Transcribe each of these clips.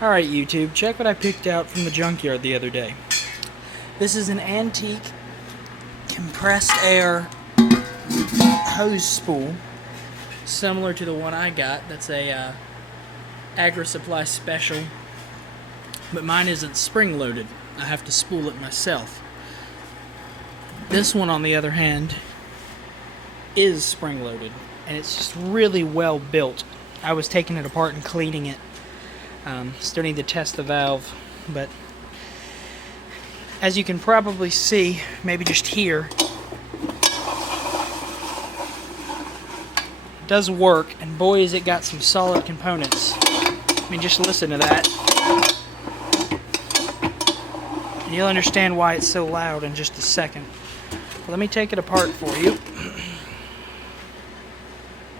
Alright YouTube, check what I picked out from the junkyard the other day. This is an antique compressed air hose spool, similar to the one I got. That's a Agri-Supply special, but mine isn't spring loaded. I have to spool it myself. This one, on the other hand, is spring loaded, and it's just really well built. I was taking it apart and cleaning it. Still need to test the valve, but as you can probably see, maybe just here, it does work, and boy is it got some solid components. I mean, just listen to that. And you'll understand why it's so loud in just a second. Let me take it apart for you.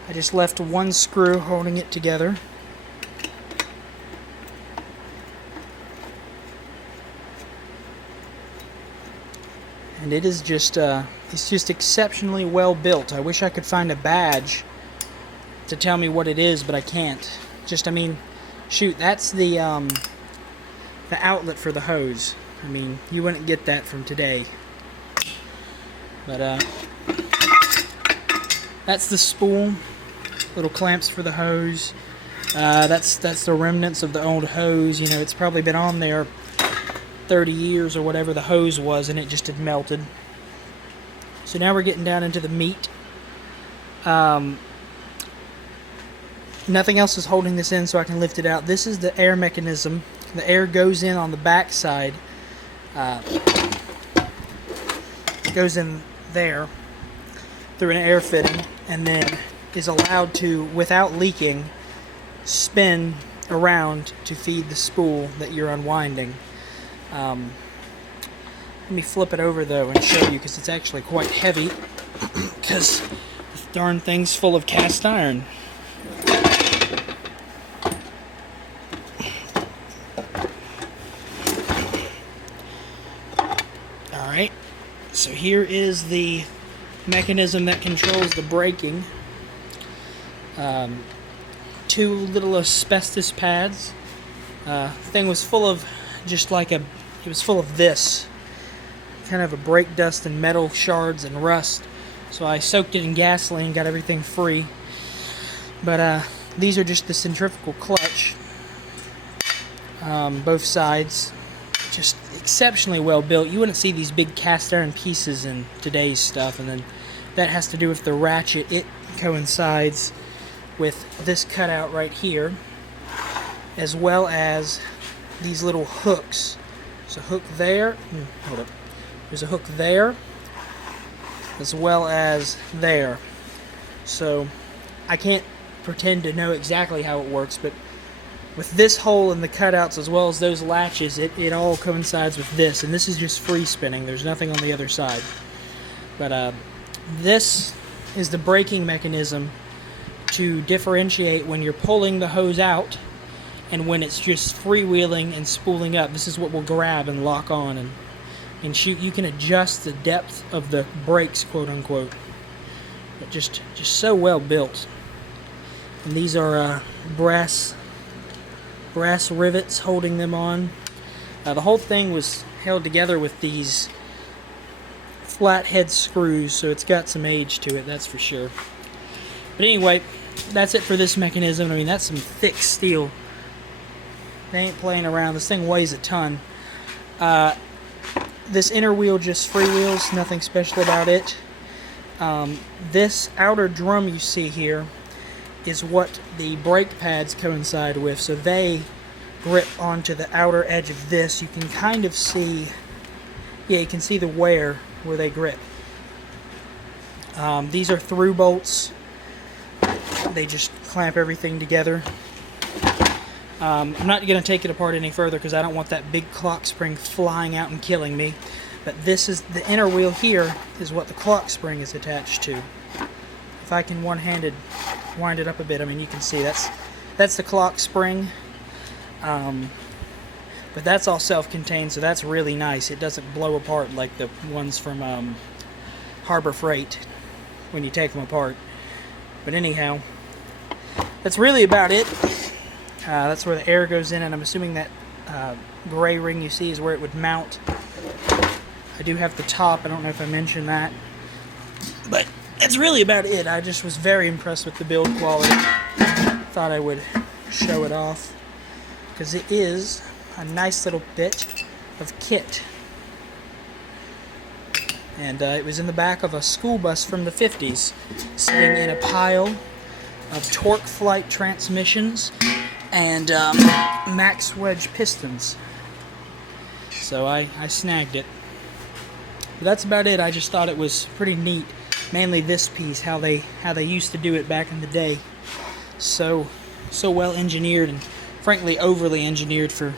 I just left one screw holding it together. And it is just, it's just exceptionally well built. I wish I could find a badge to tell me what it is, but I can't. I mean, shoot, that's the outlet for the hose. I mean, you wouldn't get that from today. But, that's the spool. Little clamps for the hose. That's the remnants of the old hose. You know, it's probably been on there 30 years or whatever the hose was, and it just had melted. So now we're getting down into the meat. Nothing else is holding this in, so I can lift it out. This is the air mechanism. The air goes in on the back side. It goes in there through an air fitting, and then is allowed to, without leaking, spin around to feed the spool that you're unwinding. Let me flip it over though and show you, because it's actually quite heavy, because this darn thing's full of cast iron. Alright, so here is the mechanism that controls the braking. Two little asbestos pads. The thing was full of it was full of this, kind of a brake dust and metal shards and rust. So I soaked it in gasoline, got everything free. But these are just the centrifugal clutch. Both sides, just exceptionally well built. You wouldn't see these big cast iron pieces in today's stuff, and then that has to do with the ratchet. It coincides with this cutout right here, as well as these little hooks. There's a hook there. Hold up. There's a hook there, as well as there. So I can't pretend to know exactly how it works, but with this hole in the cutouts as well as those latches, it all coincides with this. And this is just free spinning. There's nothing on the other side. But this is the braking mechanism to differentiate when you're pulling the hose out and when it's just freewheeling and spooling up. This is what will grab and lock on and shoot. You can adjust the depth of the brakes, quote unquote. But just so well built. And these are brass rivets holding them on. The whole thing was held together with these flathead screws, so it's got some age to it, that's for sure. But anyway, that's it for this mechanism. I mean, that's some thick steel. They ain't playing around. This thing weighs a ton. This inner wheel just freewheels, nothing special about it. This outer drum you see here is what the brake pads coincide with, so they grip onto the outer edge of this. You can kind of see, yeah, you can see the wear where they grip. These are through bolts. They just clamp everything together. I'm not going to take it apart any further because I don't want that big clock spring flying out and killing me. But this is the inner wheel here is what the clock spring is attached to. If I can one-handed wind it up a bit, I mean, you can see that's the clock spring. But that's all self-contained, so that's really nice. It doesn't blow apart like the ones from Harbor Freight when you take them apart. But anyhow, that's really about it. That's where the air goes in, and I'm assuming that gray ring you see is where it would mount. I do have the top. I don't know if I mentioned that. But that's really about it. I just was very impressed with the build quality. Thought I would show it off, because it is a nice little bit of kit. And it was in the back of a school bus from the 50s, sitting in a pile of torque flight transmissions and max wedge pistons. So I snagged it. But that's about it. I just thought it was pretty neat. Mainly this piece, how they used to do it back in the day. So well engineered, and frankly overly engineered for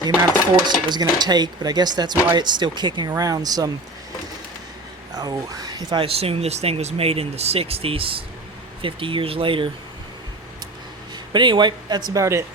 the amount of force it was going to take. But I guess that's why it's still kicking around some. Oh, if I assume this thing was made in the 60s, 50 years later. But anyway, that's about it.